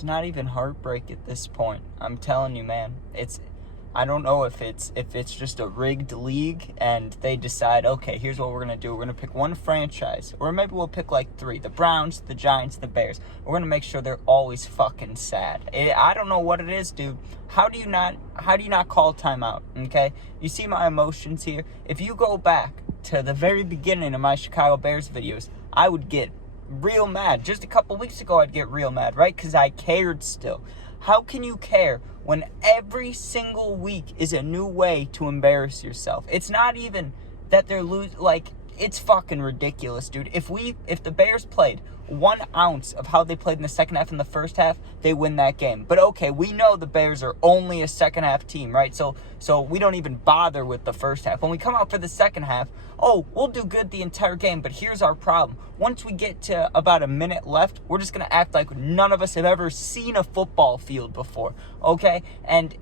It's not even heartbreak at this point. I'm telling you, man. I don't know if it's just a rigged league and they decide, okay, here's what we're going to do. We're going to pick one franchise, or maybe we'll pick like 3. The Browns, the Giants, the Bears. We're going to make sure they're always fucking sad. I don't know what it is, dude. How do you not call timeout, okay? You see my emotions here? If you go back to the very beginning of my Chicago Bears videos, I would get real mad. Just a couple weeks ago, I'd get real mad, right? Because I cared still. How can you care when every single week is a new way to embarrass yourself? It's not even that they're it's fucking ridiculous, dude. If the Bears played 1 ounce of how they played in the second half and the first half, they win that game. But okay, we know the Bears are only a second half team, right? So we don't even bother with the first half. When we come out for the second half, we'll do good the entire game, but here's our problem. Once we get to about a minute left, we're just going to act like none of us have ever seen a football field before, okay? And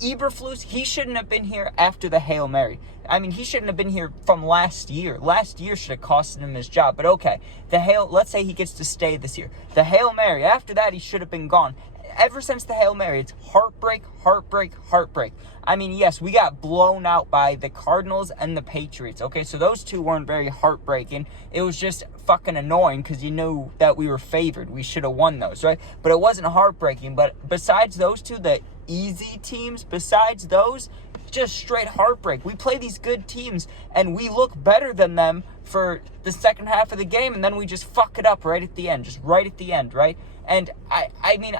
Eberflus, he shouldn't have been here after the Hail Mary. I mean, he shouldn't have been here from last year. Last year should have costed him his job, but okay. Let's say he gets to stay this year. The Hail Mary, after that, he should have been gone. Ever since the Hail Mary, it's heartbreak, heartbreak, heartbreak. I mean, yes, we got blown out by the Cardinals and the Patriots, okay? So those two weren't very heartbreaking. It was just fucking annoying because you knew that we were favored. We should have won those, right? But it wasn't heartbreaking. But besides those two, the easy teams, besides those, just straight heartbreak. We play these good teams, and we look better than them for the second half of the game, and then we just fuck it up right at the end, right? And I mean,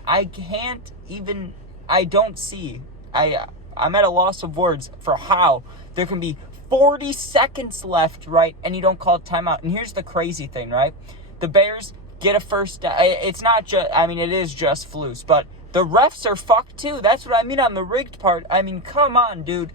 I'm at a loss of words for how there can be 40 seconds left, right, and you don't call a timeout. And here's the crazy thing, right? The Bears get a first down. It's not just, I mean, it is just Flus, but the refs are fucked too. That's what I mean on the rigged part. I mean, come on, dude.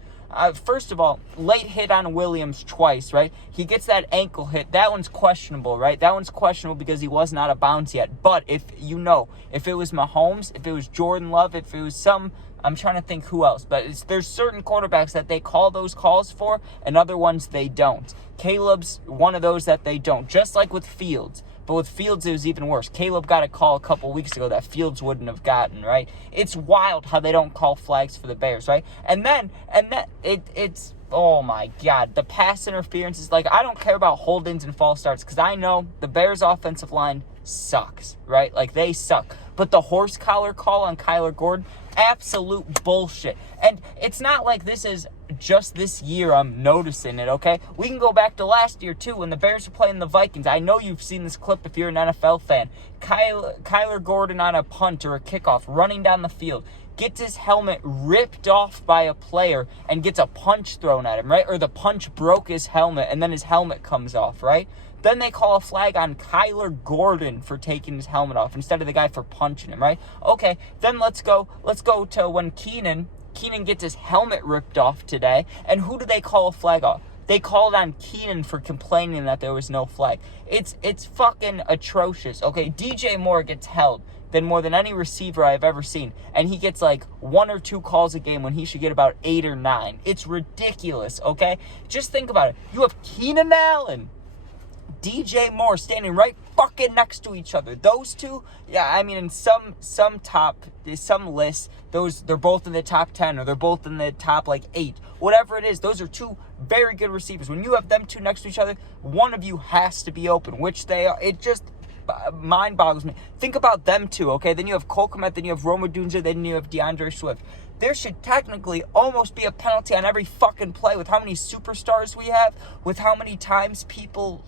First of all, late hit on Williams twice, right? He gets that ankle hit. That one's questionable, right? That one's questionable because he wasn't out of bounds yet. But if it was Mahomes, if it was Jordan Love, if it was I'm trying to think who else. But there's certain quarterbacks that they call those calls for, and other ones they don't. Caleb's one of those that they don't, just like with Fields. But with Fields, it was even worse. Caleb got a call a couple weeks ago that Fields wouldn't have gotten, right? It's wild how they don't call flags for the Bears, right? It's oh my God, the pass interference is like, I don't care about hold-ins and false starts because I know the Bears' offensive line sucks, right? Like, they suck. But the horse collar call on Kyler Gordon, absolute bullshit. And it's not like this is just this year I'm noticing it, okay? We can go back to last year, too, when the Bears were playing the Vikings. I know you've seen this clip if you're an NFL fan. Kyler Gordon on a punt or a kickoff, running down the field, gets his helmet ripped off by a player and gets a punch thrown at him, right? Or the punch broke his helmet and then his helmet comes off, right? Then they call a flag on Kyler Gordon for taking his helmet off instead of the guy for punching him, right? Okay, then let's go to when Keenan gets his helmet ripped off today, and who do they call a flag off? They called on Keenan for complaining that there was no flag. It's fucking atrocious, okay? DJ Moore gets held more than any receiver I've ever seen, and he gets like 1 or 2 calls a game when he should get about 8 or 9. It's ridiculous, okay? Just think about it. You have Keenan Allen, DJ Moore standing right fucking next to each other. Those two, yeah, I mean, in some lists, they're both in the top 10 or they're both in the top 8. Whatever it is, those are 2 very good receivers. When you have them 2 next to each other, one of you has to be open, which they are. It just mind boggles me. Think about them 2, okay? Then you have Cole Kmet, then you have Rome Odunze, then you have DeAndre Swift. There should technically almost be a penalty on every fucking play with how many superstars we have, with how many times people,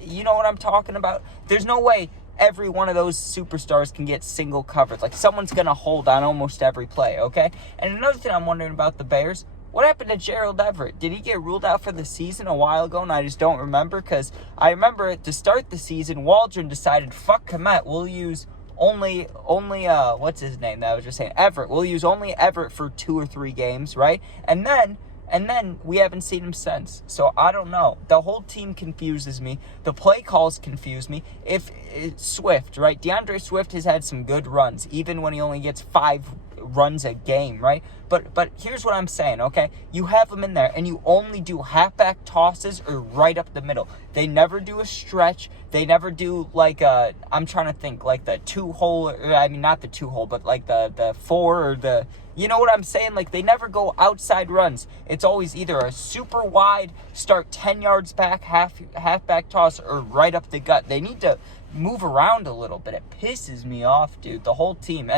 you know what I'm talking about? There's no way every one of those superstars can get single coverage. Someone's going to hold on almost every play, okay? And another thing I'm wondering about the Bears, what happened to Gerald Everett? Did he get ruled out for the season a while ago and I just don't remember? Because I remember to start the season, Waldron decided, fuck Kmet, we'll use only what's his name that I was just saying, Everett. We'll use only Everett for 2 or 3 games, right? And then we haven't seen him since. So I don't know. The whole team confuses me. The play calls confuse me. If Swift, right? DeAndre Swift has had some good runs, even when he only gets 5 runs a game, right? But here's what I'm saying, okay? You have them in there, and you only do halfback tosses or right up the middle. They never do a stretch. They never do, like, I'm trying to think, like the 2-hole, I mean, not the 2-hole, but like the 4 or the, you know what I'm saying? Like, they never go outside runs. It's always either a super wide, start 10 yards back, halfback toss, or right up the gut. They need to move around a little bit. It pisses me off, dude, the whole team.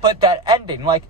But that ending, like,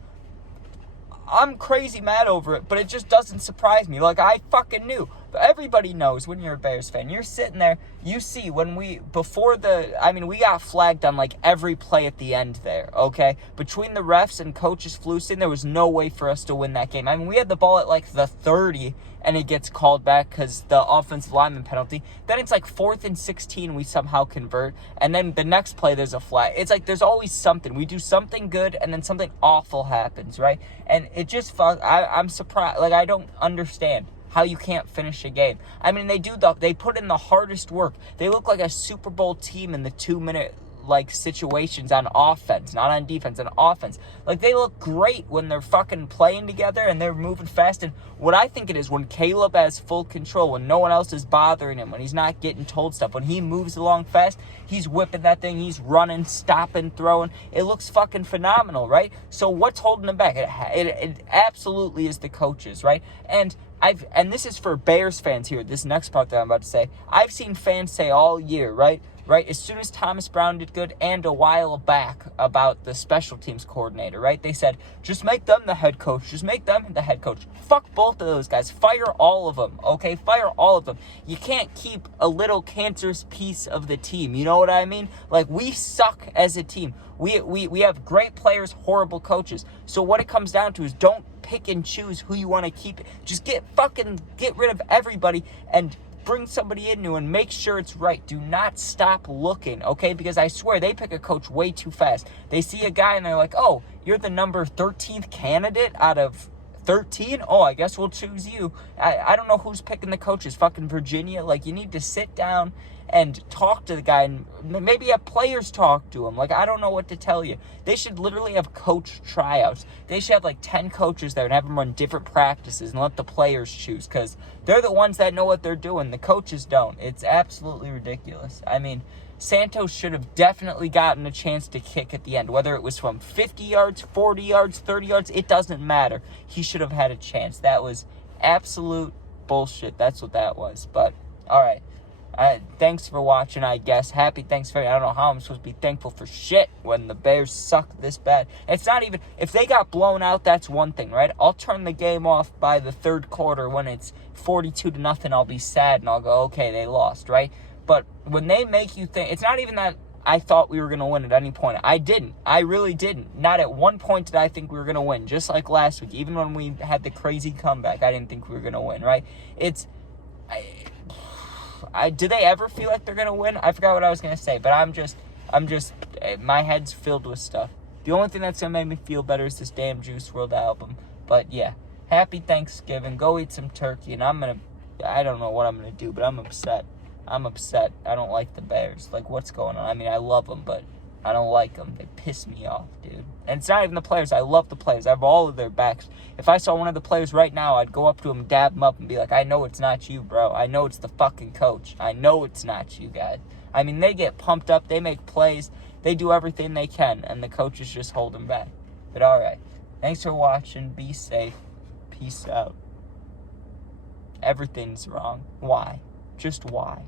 I'm crazy mad over it, but it just doesn't surprise me. Like, I fucking knew. But everybody knows when you're a Bears fan. You're sitting there, you see when we got flagged on, like, every play at the end there, okay? Between the refs and coaches flusing, there was no way for us to win that game. I mean, we had the ball at, like, the 30, and it gets called back because the offensive lineman penalty. Then it's, like, 4th and 16, we somehow convert. And then the next play, there's a flag. It's like there's always something. We do something good, and then something awful happens, right? And it just, I'm surprised. Like, I don't understand how you can't finish a game. I mean, they put in the hardest work. They look like a Super Bowl team in the 2-minute, like, situations on offense, not on defense, on offense. Like, they look great when they're fucking playing together and they're moving fast. And what I think it is, when Caleb has full control, when no one else is bothering him, when he's not getting told stuff, when he moves along fast, he's whipping that thing, he's running, stopping, throwing. It looks fucking phenomenal, right? So what's holding him back? It absolutely is the coaches, right? And this is for Bears fans here, this next part that I'm about to say. I've seen fans say all year, right, as soon as Thomas Brown did good, and a while back about the special teams coordinator, right? They said, just make them the head coach. Just make them the head coach. Fuck both of those guys. Fire all of them, okay? Fire all of them. You can't keep a little cancerous piece of the team. You know what I mean? Like, we suck as a team. We have great players, horrible coaches. So what it comes down to is don't pick and choose who you want to keep. Just get rid of everybody and bring somebody in new and make sure it's right. Do not stop looking, okay? Because I swear, they pick a coach way too fast. They see a guy and they're like, oh, you're the number 13th candidate out of 13? Oh, I guess we'll choose you. I don't know who's picking the coaches. Fucking Virginia. Like, you need to sit down and talk to the guy and maybe have players talk to him. Like, I don't know what to tell you. They should literally have coach tryouts. They should have like 10 coaches there and have them run different practices and let the players choose, because they're the ones that know what they're doing. The coaches don't. It's absolutely ridiculous. I mean, Santos should have definitely gotten a chance to kick at the end, whether it was from 50 yards, 40 yards, 30 yards, it doesn't matter. He should have had a chance. That was absolute bullshit. That's what that was. But, all right. Thanks for watching, I guess. Happy Thanksgiving. I don't know how I'm supposed to be thankful for shit when the Bears suck this bad. It's not even, if they got blown out, that's one thing, right? I'll turn the game off by the third quarter when it's 42-0. I'll be sad and I'll go, okay, they lost, right? But when they make you think, it's not even that I thought we were going to win at any point. I didn't. I really didn't. Not at one point did I think we were going to win, just like last week. Even when we had the crazy comeback, I didn't think we were going to win, right? Do they ever feel like they're going to win? I forgot what I was going to say, but I'm just, my head's filled with stuff. The only thing that's going to make me feel better is this damn Juice WRLD album. But yeah, happy Thanksgiving. Go eat some turkey, and I don't know what I'm going to do, but I'm upset. I don't like the Bears. Like, what's going on? I mean, I love them, but I don't like them. They piss me off, dude. And it's not even the players. I love the players. I have all of their backs. If I saw one of the players right now, I'd go up to him, dab him up, and be like, I know it's not you, bro. I know it's the fucking coach. I know it's not you guys. I mean, they get pumped up. They make plays. They do everything they can, and the coaches just hold them back. But all right. Thanks for watching. Be safe. Peace out. Everything's wrong. Why? Just why?